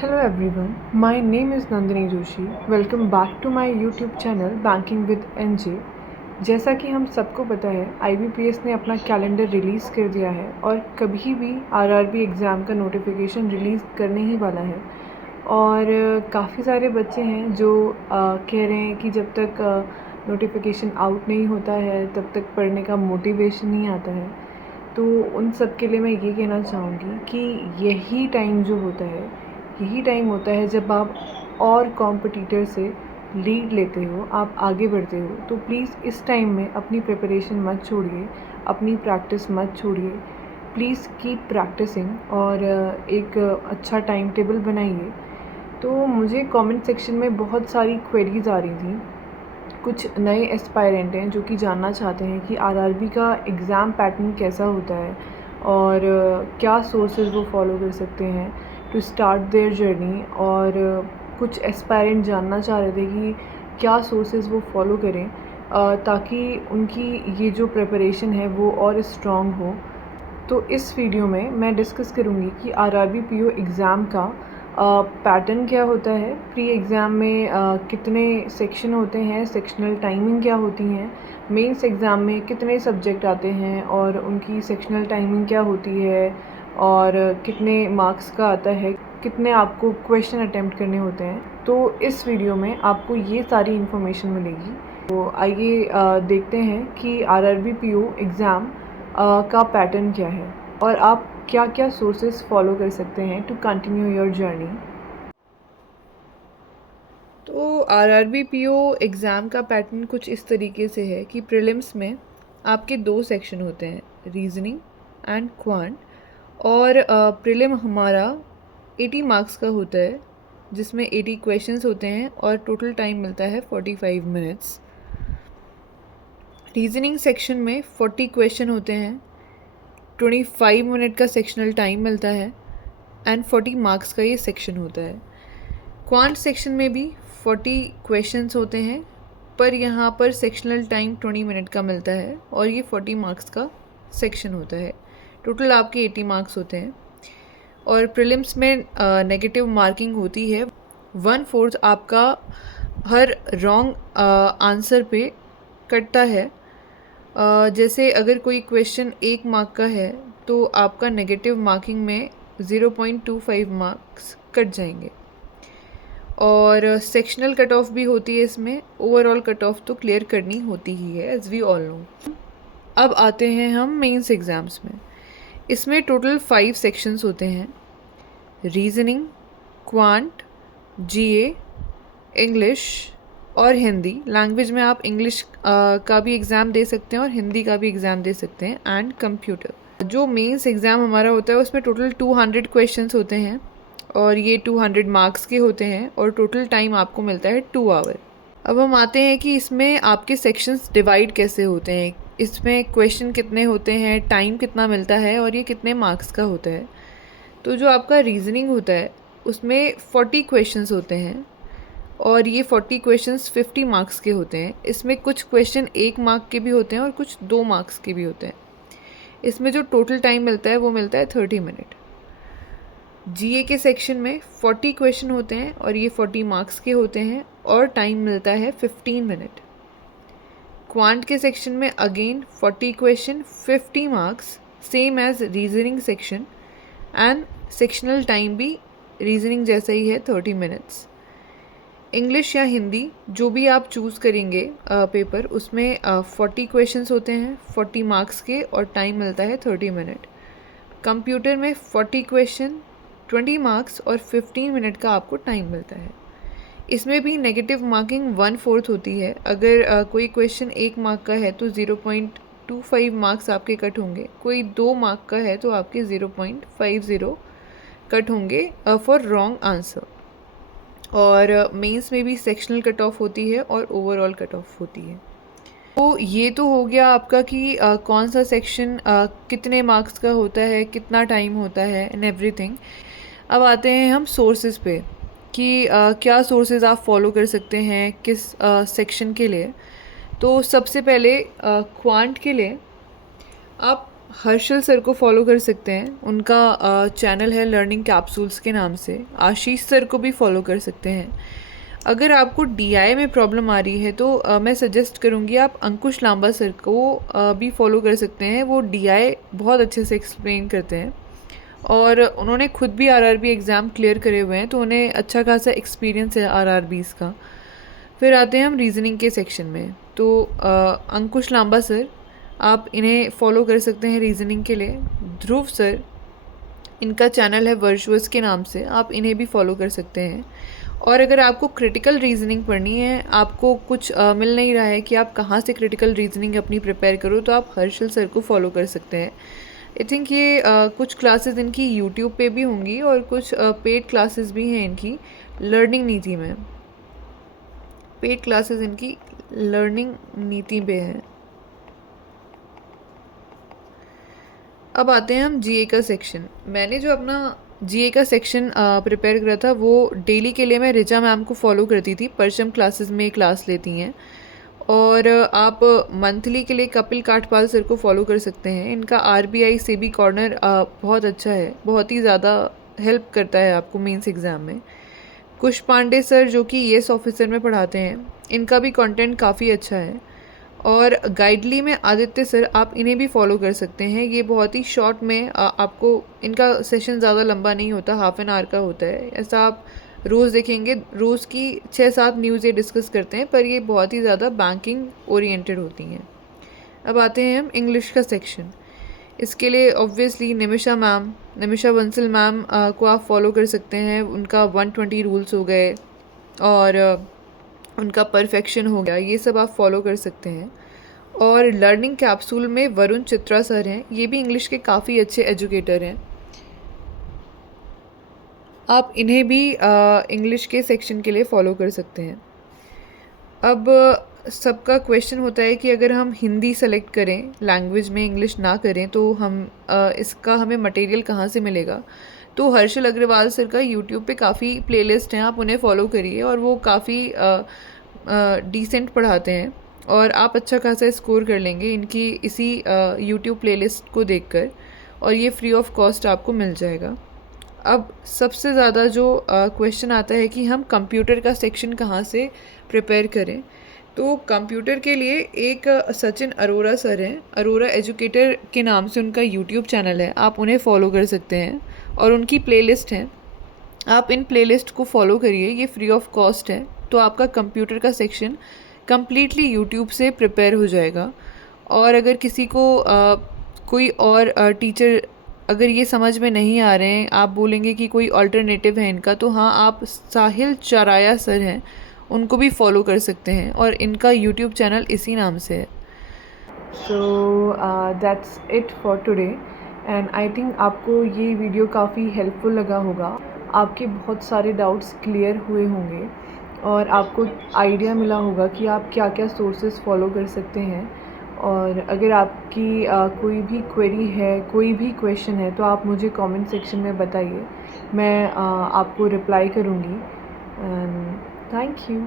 Hello everyone, my name is Nandini Joshi. Welcome back to my YouTube channel Banking with NJ. जैसा कि हम सबको पता है IBPS ने अपना कैलेंडर रिलीज़ कर दिया है और कभी भी RRB एग्ज़ाम का नोटिफिकेशन रिलीज़ करने ही वाला है। और काफ़ी सारे बच्चे हैं जो कह रहे हैं कि जब तक नोटिफिकेशन आउट नहीं होता है तब तक पढ़ने का मोटिवेशन नहीं आता है। तो उन सब के लिए मैं ये कहना चाहूँगी कि यही टाइम जो होता है, यही टाइम होता है जब आप और कॉम्पिटिटर से लीड लेते हो, आप आगे बढ़ते हो। तो प्लीज़ इस टाइम में अपनी प्रिपरेशन मत छोड़िए, अपनी प्रैक्टिस मत छोड़िए। प्लीज़ कीप प्रैक्टिसिंग और एक अच्छा टाइम टेबल बनाइए। तो मुझे कमेंट सेक्शन में बहुत सारी क्वेरीज़ आ रही थी। कुछ नए एस्पायरेंट हैं जो कि जानना चाहते हैं कि आरआरबी का एग्ज़ाम पैटर्न कैसा होता है और क्या सोर्सेज वो फॉलो कर सकते हैं टू स्टार्ट देयर जर्नी। और कुछ एस्पायरेंट जानना चाह रहे थे कि क्या सोर्सेज वो फॉलो करें ताकि उनकी ये जो प्रिपरेशन है वो और स्ट्रॉन्ग हो। तो इस वीडियो में मैं डिस्कस करूँगी कि आरआरबी पीओ एग्ज़ाम का पैटर्न क्या होता है, प्री एग्ज़ाम में कितने सेक्शन होते हैं, सेक्शनल टाइमिंग क्या होती हैं, मेंस एग्ज़ाम में कितने सब्जेक्ट आते हैं और उनकी सेक्शनल टाइमिंग क्या होती है और कितने मार्क्स का आता है, कितने आपको क्वेश्चन अटेम्प्ट करने होते हैं। तो इस वीडियो में आपको ये सारी इन्फॉर्मेशन मिलेगी। तो आइए देखते हैं कि आरआरबी पीओ एग्ज़ाम का पैटर्न क्या है और आप क्या क्या सोर्सेज फॉलो कर सकते हैं टू कंटिन्यू योर जर्नी। तो आरआरबी पीओ एग्ज़ाम का पैटर्न कुछ इस तरीके से है कि प्रीलिम्स में आपके दो सेक्शन होते हैं, रीजनिंग एंड क्वांट। और प्रीलिम हमारा 80 मार्क्स का होता है जिसमें 80 क्वेश्चंस होते हैं और टोटल टाइम मिलता है 45 मिनट्स। रीजनिंग सेक्शन में 40 क्वेश्चन होते हैं, 25 मिनट का सेक्शनल टाइम मिलता है एंड 40 मार्क्स का ये सेक्शन होता है। क्वांट सेक्शन में भी 40 क्वेश्चंस होते हैं पर यहाँ पर सेक्शनल टाइम 20 मिनट का मिलता है और ये 40 मार्क्स का सेक्शन होता है। टोटल आपके 80 मार्क्स होते हैं। और प्रीलिम्स में नेगेटिव मार्किंग होती है, 1/4 आपका हर रॉन्ग आंसर पे कटता है। जैसे अगर कोई क्वेश्चन 1 मार्क का है तो आपका नेगेटिव मार्किंग में 0.25 मार्क्स कट जाएंगे। और सेक्शनल कट ऑफ भी होती है इसमें, ओवरऑल कट ऑफ तो क्लियर करनी होती ही है एज वी ऑल नो। अब आते हैं हम मेंस एग्ज़ाम्स में। इसमें टोटल 5 सेक्शंस होते हैं, रीजनिंग, क्वांट, जीए, इंग्लिश और हिंदी। लैंग्वेज में आप इंग्लिश का भी एग्ज़ाम दे सकते हैं और हिंदी का भी एग्ज़ाम दे सकते हैं एंड कंप्यूटर। जो मेंस एग्ज़ाम हमारा होता है उसमें टोटल 200 क्वेश्चंस होते हैं और ये 200 मार्क्स के होते हैं और टोटल टाइम आपको मिलता है 2 आवर। अब हम आते हैं कि इसमें आपके सेक्शंस डिवाइड कैसे होते हैं, इसमें क्वेश्चन कितने होते हैं, टाइम कितना मिलता है और ये कितने मार्क्स का होता है। तो जो आपका रीजनिंग होता है उसमें 40 क्वेश्चंस होते हैं और ये 40 क्वेश्चंस 50 मार्क्स के होते हैं। इसमें कुछ क्वेश्चन 1 मार्क के भी होते हैं और कुछ 2 मार्क्स के भी होते हैं। इसमें जो टोटल टाइम मिलता है वो मिलता है 30 मिनट। जीए के सेक्शन में 40 क्वेश्चन होते हैं और ये 40 मार्क्स के होते हैं और टाइम मिलता है 15 मिनट। क्वांट के सेक्शन में again 40 question 50 marks, same as reasoning section and sectional time भी रीजनिंग जैसा ही है 30 मिनट्स। इंग्लिश या हिंदी जो भी आप चूज़ करेंगे पेपर, उसमें 40 क्वेश्चंस होते हैं 40 मार्क्स के और टाइम मिलता है 30 मिनट। कंप्यूटर में 40 क्वेश्चन 20 मार्क्स और 15 मिनट का आपको टाइम मिलता है। इसमें भी नेगेटिव मार्किंग 1/4 होती है। अगर कोई क्वेश्चन 1 मार्क का है तो 0.25 मार्क्स आपके कट होंगे, कोई 2 मार्क का है तो आपके 0.50 कट होंगे फॉर रॉन्ग आंसर। और मेंस में भी सेक्शनल कट ऑफ होती है और ओवरऑल कट ऑफ होती है। तो ये तो हो गया आपका कि कौन सा सेक्शन कितने मार्क्स का होता है, कितना टाइम होता है एंड एवरीथिंग। अब आते हैं हम सोर्सेज पे कि क्या सोर्सेज आप फॉलो कर सकते हैं किस सेक्शन के लिए। तो सबसे पहले क्वांट के लिए आप हर्षल सर को फॉलो कर सकते हैं, उनका चैनल है लर्निंग कैप्सूल्स के नाम से। आशीष सर को भी फॉलो कर सकते हैं। अगर आपको डीआई में प्रॉब्लम आ रही है तो मैं सजेस्ट करूँगी आप अंकुश लांबा सर को भी फॉलो कर सकते हैं। वो डीआई बहुत अच्छे से एक्सप्लेन करते हैं और उन्होंने खुद भी आरआरबी एग्ज़ाम क्लियर करे हुए हैं, तो उन्हें अच्छा खासा एक्सपीरियंस है आरआरबीज़ का। फिर आते हैं हम रीजनिंग के सेक्शन में। तो अंकुश लांबा सर, आप इन्हें फॉलो कर सकते हैं रीजनिंग के लिए। ध्रुव सर, इनका चैनल है वर्चुअस के नाम से, आप इन्हें भी फॉलो कर सकते हैं। और अगर आपको क्रिटिकल रीजनिंग पढ़नी है, आपको कुछ मिल नहीं रहा है कि आप कहाँ से क्रिटिकल रीजनिंग अपनी प्रिपेयर करो, तो आप हर्षल सर को फॉलो कर सकते हैं। आई थिंक ये कुछ क्लासेस इनकी यूट्यूब पे भी होंगी और कुछ पेड क्लासेस भी हैं इनकी लर्निंग नीति में। पेड क्लासेस इनकी लर्निंग नीति पे है। अब आते हैं हम जीए का सेक्शन। मैंने जो अपना जीए का सेक्शन प्रिपेयर करा था वो डेली के लिए मैं ऋचा मैम को फॉलो करती थी, परचम क्लासेस में क्लास लेती हैं। और आप मंथली के लिए कपिल काठपाल सर को फॉलो कर सकते हैं। इनका आरबीआई सेबी कॉर्नर बहुत अच्छा है, बहुत ही ज़्यादा हेल्प करता है आपको मेंस एग्ज़ाम में। कुश पांडे सर जो कि ईएस ऑफिसर में पढ़ाते हैं, इनका भी कंटेंट काफ़ी अच्छा है। और गाइडली में आदित्य सर, आप इन्हें भी फॉलो कर सकते हैं। ये बहुत ही शॉर्ट में आपको, इनका सेशन ज़्यादा लंबा नहीं होता, हाफ एन आवर का होता है। ऐसा आप रोज़ देखेंगे, रोज़ की 6-7 न्यूज़ ये डिस्कस करते हैं, पर ये बहुत ही ज़्यादा बैंकिंग ओरिएंटेड होती हैं। अब आते हैं हम इंग्लिश का सेक्शन। इसके लिए obviously Nimisha ma'am, Nimisha Bansal ma'am को आप फॉलो कर सकते हैं। उनका 120 रूल्स हो गए और उनका परफेक्शन हो गया, ये सब आप फॉलो कर सकते हैं। और लर्निंग कैप्सूल में वरुण चित्रा सर हैं, ये भी इंग्लिश के काफ़ी अच्छे एजुकेटर हैं। आप इन्हें भी इंग्लिश के सेक्शन के लिए फ़ॉलो कर सकते हैं। अब सबका क्वेश्चन होता है कि अगर हम हिंदी सेलेक्ट करें, लैंग्वेज में इंग्लिश ना करें, तो हम इसका हमें मटेरियल कहाँ से मिलेगा। तो हर्षल अग्रवाल सर का यूट्यूब पे काफ़ी प्लेलिस्ट हैं, आप उन्हें फॉलो करिए और वो काफ़ी डिसेंट पढ़ाते हैं और आप अच्छा खासा स्कोर कर लेंगे इनकी इसी यूट्यूब प्लेलिस्ट को देखकर, और ये फ्री ऑफ कॉस्ट आपको मिल जाएगा। अब सबसे ज़्यादा जो क्वेश्चन आता है कि हम कंप्यूटर का सेक्शन कहाँ से प्रिपेयर करें, तो कंप्यूटर के लिए एक सचिन अरोरा सर हैं, अरोरा एजुकेटर के नाम से उनका यूट्यूब चैनल है, आप उन्हें फॉलो कर सकते हैं और उनकी प्लेलिस्ट है, आप इन प्लेलिस्ट को फॉलो करिए, ये फ्री ऑफ कॉस्ट है। तो आपका कंप्यूटर का सेक्शन कम्प्लीटली यूट्यूब से प्रिपेयर हो जाएगा। और अगर किसी को कोई और टीचर अगर ये समझ में नहीं आ रहे हैं, आप बोलेंगे कि कोई अल्टरनेटिव है इनका, तो हाँ, आप साहिल चराया सर हैं, उनको भी फॉलो कर सकते हैं और इनका यूट्यूब चैनल इसी नाम से है। So that's it for today and I think आपको ये वीडियो काफ़ी हेल्पफुल लगा होगा। आपके बहुत सारे डाउट्स क्लियर हुए होंगे और आपको आइडिया मिला होगा कि आप क्या क्या सोर्सेज फॉलो कर सकते हैं। और अगर आपकी कोई भी क्वेरी है, कोई भी क्वेश्चन है, तो आप मुझे कमेंट सेक्शन में बताइए, मैं आपको रिप्लाई करूँगी। And thank you.